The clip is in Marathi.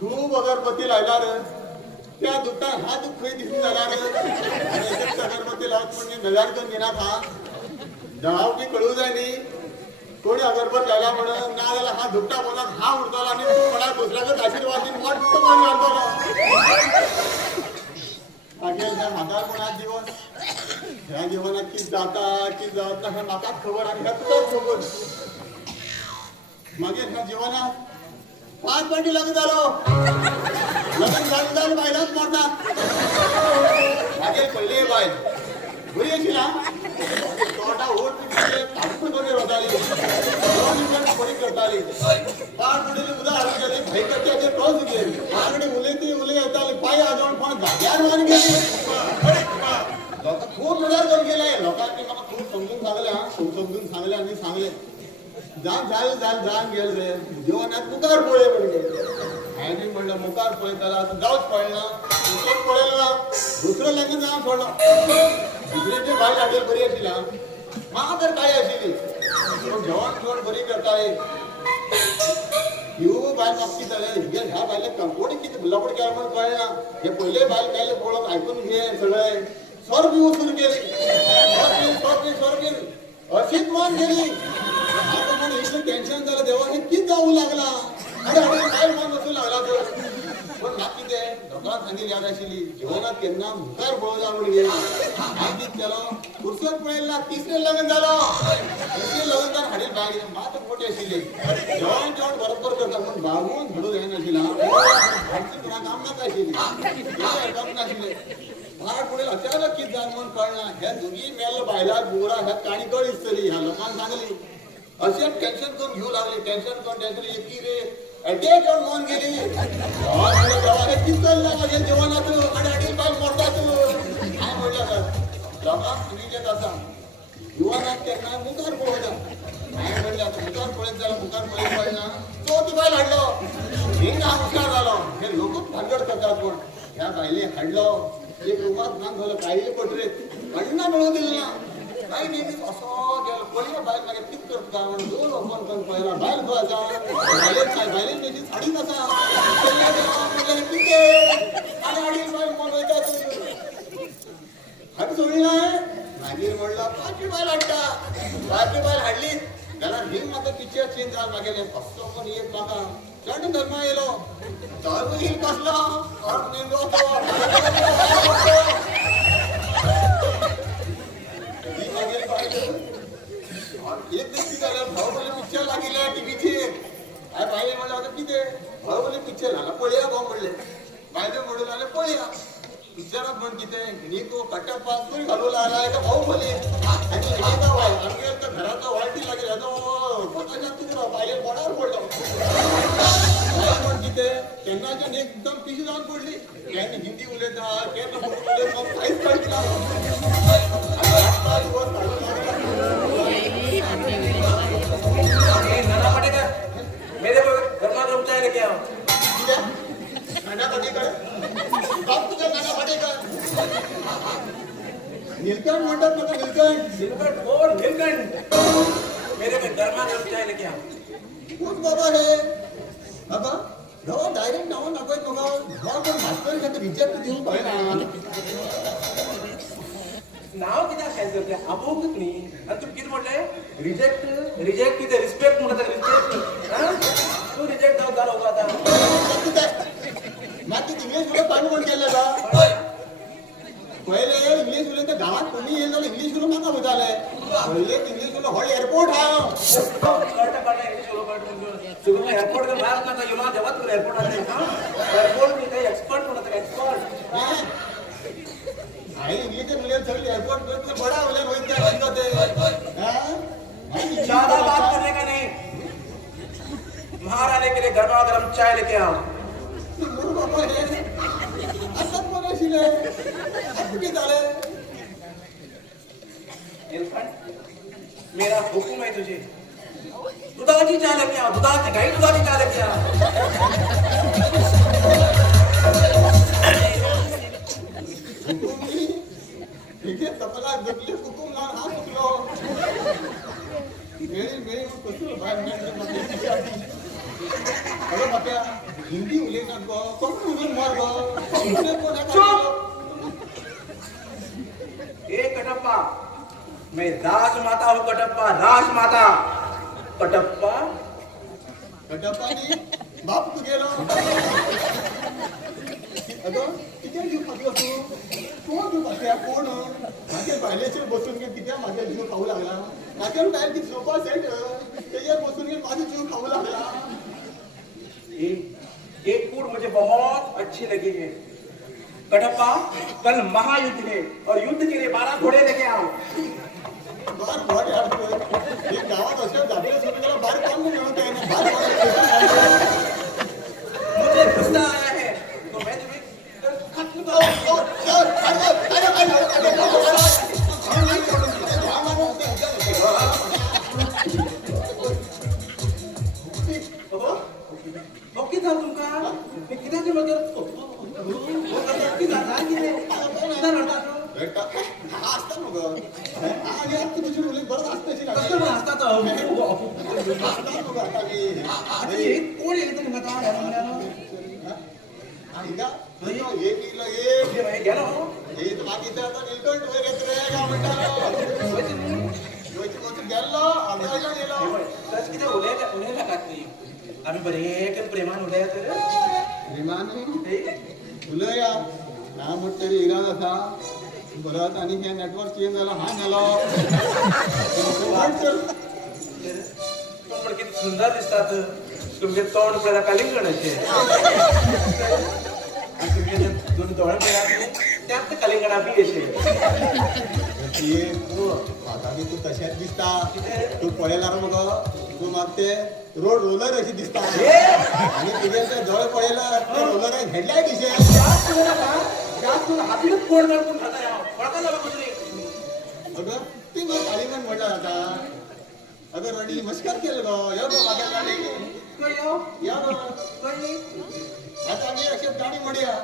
खूप अगरबत्ती लावला रे त्या दुटा हा दुःख दिसून झाला रे अगरबत्ती लावत म्हणजे नजार करून घेणार हा जाव की कळू जाय नाही कोणी अगरबत्ती लावला म्हणून ना झाला हा दुट्टा बोलत हा उडताला आणि तू मला दुसऱ्याकडे आशीर्वाद देऊन मोठं पण घालतो म्हातारपणात दिवस ह्या जीवनात की जात हे म्हाका खबर आणि ह्या तुलाच खबर मागे ह्या जीवनात 5 मिनिट लग्न झालं बायलाच मोठा मागे पहिले बाय घरी येशील ना तोटा होत काढून बरे होताली बरी करताली 5 मिनिट उदा आली गेली भैकत्याचे टोच गेली मागणी मुले ती मुले येताली पाय आजवण पण जाग्यावर मान गेली लोक खूप मदत करून गेले लोकांनी मला खूप समजून सांगले आणि सांगले जाण गेल रे जीवनात मुकार पोळे म्हणजे आयनी म्हणलं मुकार पोळे त्याला आता जाऊच पळलं दुसरं पळेल ना दुसरं लग्न जाऊन सोडलं दुसरीची बाई लागेल बरी असेल मा तर काय असेल जेवण बरी करताय येऊ बाय मागती झाले ह्या बायला कंपोडी किती लपड केला म्हणून कळलं हे पहिले बाय काय बोलत ऐकून घे सगळे स्वर्ग येऊ सुरू केली स्वर्ग अशीच मान गेली आता म्हणून इथं टेन्शन झालं देवा हे किती जाऊ लागला अरे काय मान बसू लागला तो पण बाकी ते लोकांना सांगितली याद असेली जीवनात त्यांना मुखार बोळ जाऊन गेली आधीच केलं पुरुषात पळेल तिसरे लग्न झालं तिसरे लग्न तर हाडील बाग मात्र मोठे असेली जेवण बरोबर करतात पण बागून घडू द्याय नशिला आमची तुला काम ना काय केली काम नसले फार पुढे अचानक किती जाण म्हणून कळणार ह्या दोघी मेल बायला गोरा ह्या काणी कळ दिसतली ह्या लोकांना सांगली असे टेन्शन करून घेऊ लागले टेन्शन येते रे अटॅक येऊन म्हणून गेली लागेल जेवणात आणि अडील पाय मोडता तू काय म्हटलं तर लोकांना तुम्ही तसा जीवनात त्यांना मुखार पोहता काय म्हटलं आता मुखार पळत झाला मुखार पळत पडला तो ती बाय हाडलो हे ना मुखार झालो हे लोक भानगड करतात पण ह्या बायले हाडलो एक रूपात नाम झालं काही पटरे अण्णा मिळवून दिलं ना काही नाही असं गेलं पहिल्या बाहेर मागे कित करत का म्हणून 2 ओपन करून पहिला बाहेर धुवायचा बाहेर त्याची साडी कसा पिके आणि अडीच बाहेर बोलवायचा हात सोडली नाही मागील म्हणलं बाकी बाहेर हाडली त्याला हिम मात्र पिक्चर चेंज झाला मागेले फक्त पण एक बघा चढ धर्म येलो तर हिल कसला एक दिवशी झालं भाऊबली पिक्चर लागले टीव्हीचे काय बाईले म्हणलं होतं किती भाऊबली पिक्चर झाला पळया भाऊ म्हणले बायले म्हणून आले पळया पिक्चरात म्हण किती मी तो कट्टा पास पण घालू लागलाय का भाऊ बोले आणि आमच्या तर घराचा वाईटी लागेल तो बाहेर पडावर पडलो म्हण किती त्यांना एकदम पिशी जाऊन पडली त्यांनी हिंदी उलटा काहीच कळलं मेरे घरमा रमचाय लेके आओ नीलकंठ म्हणतात ना नीलकंठ कोण नीलकंठ मेरे घरमा रमचाय लेके आओ कोण बाबा हे बाबा गावा डायरेक्ट नाव नकोय बघा गावा पण मास्टर साठी रिजेक्ट देऊन पाहिजे नाव किती असायचं ते अबोग नाही आणि तू किती म्हटलंय रिजेक्ट किती रिस्पेक्ट म्हणतात रिस्पेक्ट तू रिजेक्ट झाला होता आता बाकी इंग्लिश मध्ये पाणी म्हणून केलं का पहिले इंग्लिश बोले तर गावात कोणी येईल इंग्लिश बोलून नका बुजाले पहिले इंग्लिश बोलून हॉल एअरपोर्ट हा एअरपोर्ट बाहेर नका येऊ जेव्हा एअरपोर्ट आहे एअरपोर्ट एक्सपर्ट म्हणतात एक्सपर्ट इंग्लिश मिले सगळे एयरपोर्ट बड़ा हो ज्यादा बात करने का नहीं महारानी के लिए गर्मा गर्म चाय लेके आओ मेरा हुक्म है तुझे दुधाची चाय लेके आओ दुधाची चाय लेके आओ तपला जगले हुकुम ना हा चुकलो मेरी कसं बाहेर हॅलो बाप्या हिंदी उलयनात गो कोंकणी उलयन मर गो ए कटप्पा मैं राजमाता हूँ कटप्पा राजमाता कटप्पा कटप्पानी बाप तू गेलो अगं कित्याक जीव खातलो तू कोण तू भाशा कोण म्हाजे बायलेचेर बसून घे कित्याक म्हाजे जीव खाऊ लागला म्हाजेर टायल ती सोफा सेट तेजेर बसून घे म्हाजो जीव खाऊ लागला एक कूट मुझे बहुत अच्छी लगी है कटप्पा कल महायुद्ध है और युद्ध के लिए 12 घोड़े लेके आओ बार भाग यार तू एक गावात अशा जाबले सोडून गेला बाहेर काम नाही मिळत आहे ना बाहेर मुझे गुस्सा आया है तो मैं तुम्हें खत्म ओके था तुमका मैं किती मगर किती झाला किती रडता असतात मग आणि आता तुझी मुली बरं असते कसं असतात कोण येईल तुम्ही आता आणि का एक किलो एक गेलो हे बाकीचं आता निलकंठ वगैरे रे का म्हणतात गेलो आमच्या गेलो तस किती उद्या घातली आम्ही बरे प्रेमान उद्या तर विमान उलया ना म्हटतरी इराण असा परत आणि हे नेटवर्क चेंज झाला हा नेलो पण किती सुंदर दिसतात तुमचे तोंड पडला कलिंगणाचे तुमचे दोन डोळे पडला त्यात कलिंगणा बी येते आता मी तू तशाच दिसता तू पळयला मग तू मग ते रोड रोलर अशी दिसता आणि तुझे ते जवळ पळयला ते रोलर घडलाय दिसे हातीनं फोड काढून खाता अगं ते मग कालिंगण म्हटलं आता अगं रडी मस्कार केलं गो या गो माझ्या गाडी या गो आता आम्ही अशी गाडी म्हणूया